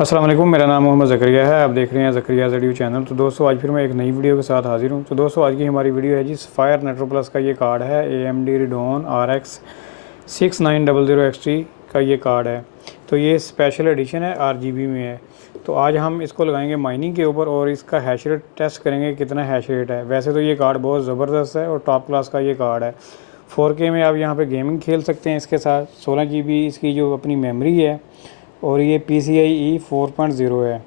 अस्सलाम वालेकुम, मेरा नाम मोहम्मद ज़करिया है। आप देख रहे हैं ज़करिया ज़डियो चैनल। तो दोस्तों आज फिर मैं एक नई वीडियो के साथ हाज़िर हूँ। तो दोस्तों आज की हमारी वीडियो है जी सफ़ायर नाइट्रो प्लस का ये कार्ड है। AMD Radeon RX 6900 XT का ये कार्ड है। तो ये स्पेशल एडिशन है, RGB में है। तो आज हम इसको लगाएंगे माइनिंग के ऊपर और इसका हैश रेट टेस्ट करेंगे कितना हैश रेट है। वैसे तो ये कार्ड बहुत ज़बरदस्त है और टॉप क्लास का ये कार्ड है। 4K में आप यहाँ पे गेमिंग खेल सकते हैं इसके साथ। 16 GB इसकी जो अपनी मेमोरी है और ये PCIe 4.0 है।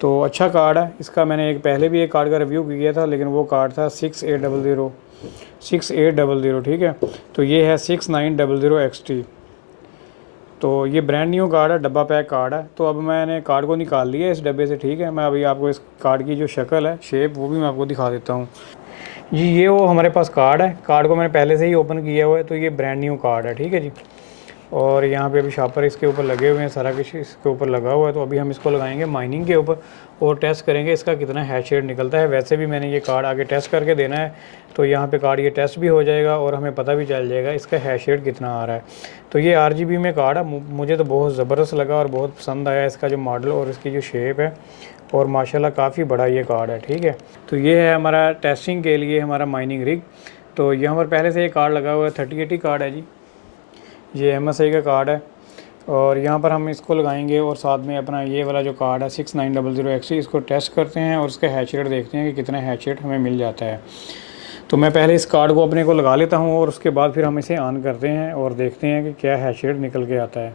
तो अच्छा कार्ड है इसका। मैंने पहले भी एक कार्ड का रिव्यू किया था, लेकिन वो कार्ड था 6800 ठीक है। तो ये है 6900 XT। तो ये ब्रांड न्यू कार्ड है, डब्बा पैक कार्ड है। तो अब मैंने कार्ड को निकाल लिया इस डब्बे से, ठीक है। मैं अभी आपको इस कार्ड की जो शक्ल है, शेप, वो भी मैं आपको दिखा देता हूँ जी। ये वो हमारे पास कार्ड है। कार्ड को मैंने पहले से ही ओपन किया हुआ है। तो ये ब्रांड न्यू कार्ड है, ठीक है जी। और यहाँ पे अभी शापर इसके ऊपर लगे हुए हैं, सारा कुछ इसके ऊपर लगा हुआ है। तो अभी हम इसको लगाएंगे माइनिंग के ऊपर और टेस्ट करेंगे इसका कितना हैश रेट निकलता है। वैसे भी मैंने ये कार्ड आगे टेस्ट करके देना है, तो यहाँ पे कार्ड ये टेस्ट भी हो जाएगा और हमें पता भी चल जाएगा इसका हैश रेट कितना आ रहा है। तो ये RGB में कार्ड है, मुझे तो बहुत ज़बरदस्त लगा और बहुत पसंद आया इसका जो मॉडल और इसकी जो शेप है। और माशाल्लाह काफ़ी बड़ा ये कार्ड है, ठीक है। तो ये है हमारा टेस्टिंग के लिए हमारा माइनिंग रिग। तो यहाँ पर पहले से ये कार्ड लगा हुआ है, 3080 कार्ड है जी। ये MSI का कार्ड है और यहाँ पर हम इसको लगाएंगे और साथ में अपना ये वाला जो कार्ड है 6900 XT, इसको टेस्ट करते हैं और उसका हैश रेट देखते हैं कि कितना हैश रेट हमें मिल जाता है। तो मैं पहले इस कार्ड को अपने को लगा लेता हूँ और उसके बाद फिर हम इसे ऑन करते हैं और देखते हैं कि क्या हैश रेट निकल के आता है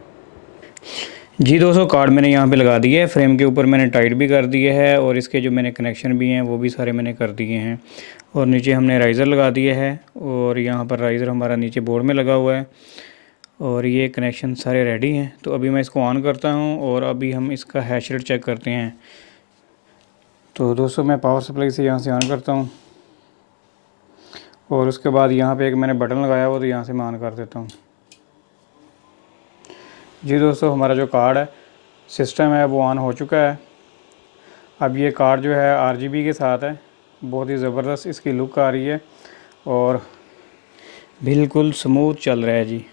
जी। दोस्तों कार्ड मैंने यहाँ पे लगा दिया है, फ्रेम के ऊपर मैंने टाइट भी कर दिया है और इसके जो मैंने कनेक्शन भी हैं वो भी सारे मैंने कर दिए हैं। और नीचे हमने राइज़र लगा दिया है और यहाँ पर राइज़र हमारा नीचे बोर्ड में लगा हुआ है और ये कनेक्शन सारे रेडी हैं। तो अभी मैं इसको ऑन करता हूँ और अभी हम इसका हैश रेट चेक करते हैं। तो दोस्तों मैं पावर सप्लाई से यहाँ से ऑन करता हूँ और उसके बाद यहाँ पे एक मैंने बटन लगाया हुआ, तो यहाँ से मैं ऑन कर देता हूँ जी। दोस्तों हमारा जो कार्ड है, सिस्टम है, वो ऑन हो चुका है। अब ये कार्ड जो है RGB के साथ है, बहुत ही ज़बरदस्त इसकी लुक आ रही है और बिल्कुल स्मूथ चल रहा है जी।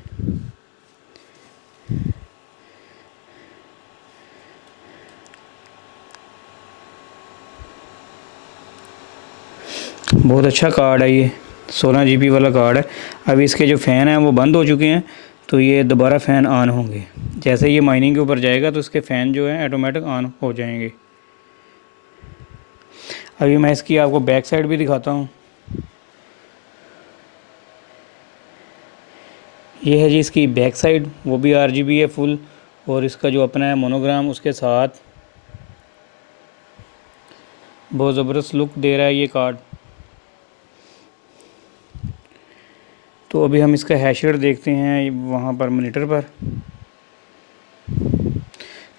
बहुत अच्छा कार्ड है ये, 16 GB वाला कार्ड है। अभी इसके जो फ़ैन हैं वो बंद हो चुके हैं, तो ये दोबारा फ़ैन ऑन होंगे। जैसे ये माइनिंग के ऊपर जाएगा तो इसके फ़ैन जो हैं ऑटोमेटिक ऑन हो जाएंगे। अभी मैं इसकी आपको बैक साइड भी दिखाता हूँ। ये है जी इसकी बैक साइड, वो भी RGB है फुल और इसका जो अपना है मोनोग्राम उसके साथ। बहुत ज़बरदस्त लुक दे रहा है ये कार्ड। तो अभी हम इसका हैश रेट देखते हैं वहाँ पर मॉनिटर पर।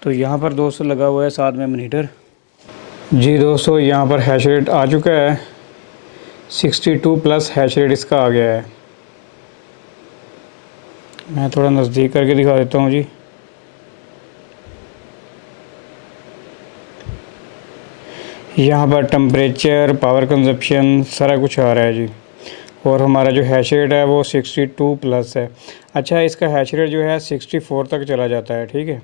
तो यहाँ पर दोस्तों लगा हुआ है साथ में मॉनिटर जी। दोस्तों यहाँ पर हैश रेट आ चुका है 62+ हैश रेट इसका आ गया है। मैं थोड़ा नज़दीक करके दिखा देता हूँ जी। यहाँ पर टेम्परेचर, पावर कंजप्शन सारा कुछ आ रहा है जी। और हमारा जो हैश रेट है वो 62+ है। अच्छा, इसका हैश रेट जो है 64 तक चला जाता है, ठीक है।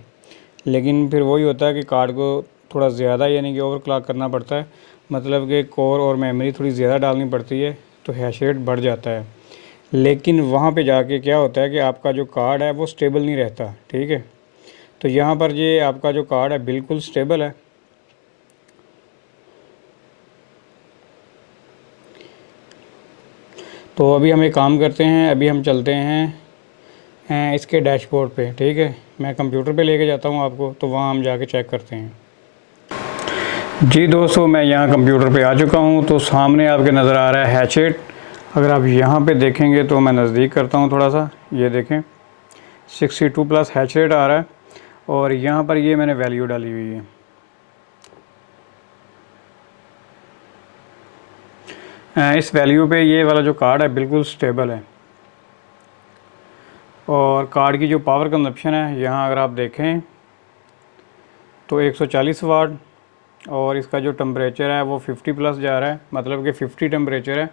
लेकिन फिर वही होता है कि कार्ड को थोड़ा ज़्यादा यानी कि ओवर क्लॉक करना पड़ता है, मतलब कि कोर और मेमोरी थोड़ी ज़्यादा डालनी पड़ती है, तो हैश रेट बढ़ जाता है। लेकिन वहाँ पे जाके क्या होता है कि आपका जो कार्ड है वो स्टेबल नहीं रहता, ठीक है। तो यहाँ पर ये आपका जो कार्ड है बिल्कुल स्टेबल है। तो अभी हम एक काम करते हैं, अभी हम चलते हैं इसके डैशबोर्ड पे, ठीक है। मैं कंप्यूटर पे लेके जाता हूँ आपको, तो वहाँ हम जाके चेक करते हैं जी। दोस्तों मैं यहाँ कंप्यूटर पे आ चुका हूँ। तो सामने आपके नज़र आ रहा है हैश रेट। अगर आप यहाँ पे देखेंगे तो मैं नज़दीक करता हूँ थोड़ा सा, ये देखें 62+ हैश रेट आ रहा है और यहाँ पर ये मैंने वैल्यू डाली हुई है। इस वैल्यू पे ये वाला जो कार्ड है बिल्कुल स्टेबल है। और कार्ड की जो पावर कंजप्शन है यहाँ अगर आप देखें तो 140 वाट और इसका जो टेम्परेचर है वो 50+ जा रहा है, मतलब कि 50 टेम्परेचर है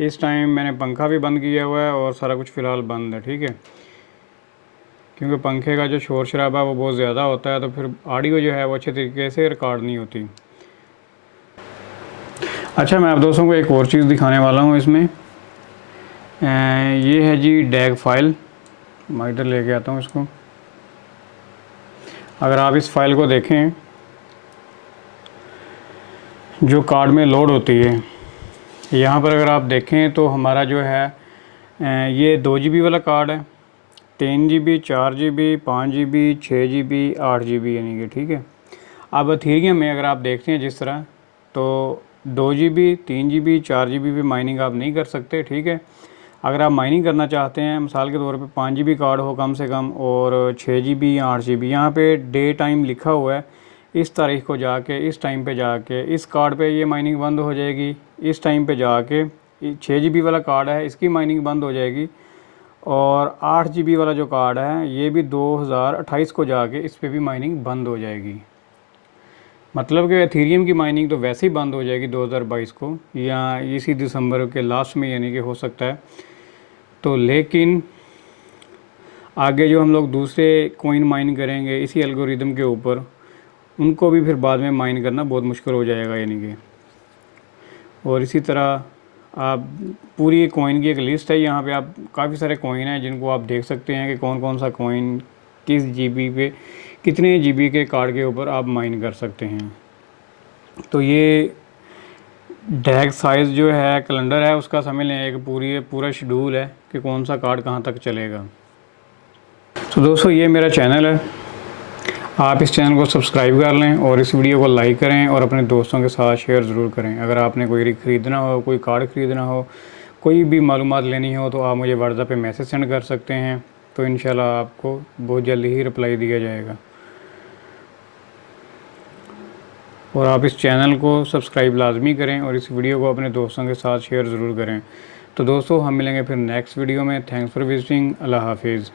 इस टाइम मैंने पंखा भी बंद किया हुआ है और सारा कुछ फ़िलहाल बंद है, ठीक है, क्योंकि पंखे का जो शोर शराबा वो बहुत ज़्यादा होता है, तो फिर ऑडियो जो है वो अच्छे तरीके से रिकॉर्ड नहीं होती। अच्छा, मैं आप दोस्तों को एक और चीज़ दिखाने वाला हूँ इसमें। ये है जी डैग फाइल। मैं इधर लेके आता हूँ इसको। अगर आप इस फाइल को देखें जो कार्ड में लोड होती है, यहाँ पर अगर आप देखें तो हमारा जो है ये 2 GB वाला कार्ड है, 3 GB, 4 GB, 5 GB, 6 GB, 8 GB यानी कि, ठीक है। अब एथेरियम में अगर आप देखते हैं जिस तरह, तो 2 GB, 3 GB, 4 GB पे माइनिंग आप नहीं कर सकते, ठीक है। अगर आप माइनिंग करना चाहते हैं, मिसाल के तौर पे 5 GB कार्ड हो कम से कम और 6 GB या 8 GB, यहाँ पे डे टाइम लिखा हुआ है, इस तारीख को जाके इस टाइम पे जाके इस कार्ड पे ये माइनिंग बंद हो जाएगी, इस टाइम पे जाके 6 GB वाला कार्ड है इसकी माइनिंग बंद हो जाएगी, और 8 GB वाला जो कार्ड है ये भी 2028 को जाके इस पर भी माइनिंग बंद हो जाएगी। मतलब कि एथेरियम की माइनिंग तो वैसे ही बंद हो जाएगी 2022 को या इसी दिसंबर के लास्ट में, यानी कि हो सकता है। तो लेकिन आगे जो हम लोग दूसरे कॉइन माइन करेंगे इसी एल्गोरिदम के ऊपर, उनको भी फिर बाद में माइन करना बहुत मुश्किल हो जाएगा, यानी कि। और इसी तरह आप पूरी कॉइन की एक लिस्ट है, यहाँ पे आप काफ़ी सारे कॉइन हैं जिनको आप देख सकते हैं कि कौन कौन सा कॉइन किस GB पे कितने GB के कार्ड के ऊपर आप माइन कर सकते हैं। तो ये डैग साइज़ जो है कैलेंडर है, उसका समझ लें एक पूरा शेड्यूल है कि कौन सा कार्ड कहाँ तक चलेगा। तो दोस्तों ये मेरा चैनल है, आप इस चैनल को सब्सक्राइब कर लें और इस वीडियो को लाइक करें और अपने दोस्तों के साथ शेयर ज़रूर करें। अगर आपने कोई रिग ख़रीदना हो, कोई कार्ड ख़रीदना हो, कोई भी मालूमात लेनी हो, तो आप मुझे व्हाट्सएप पे मैसेज सेंड कर सकते हैं, तो इंशाल्लाह आपको बहुत जल्दी ही रिप्लाई दिया जाएगा। और आप इस चैनल को सब्सक्राइब लाजमी करें और इस वीडियो को अपने दोस्तों के साथ शेयर ज़रूर करें। तो दोस्तों हम मिलेंगे फिर नेक्स्ट वीडियो में। Thanks for visiting. अल्लाह हाफिज़।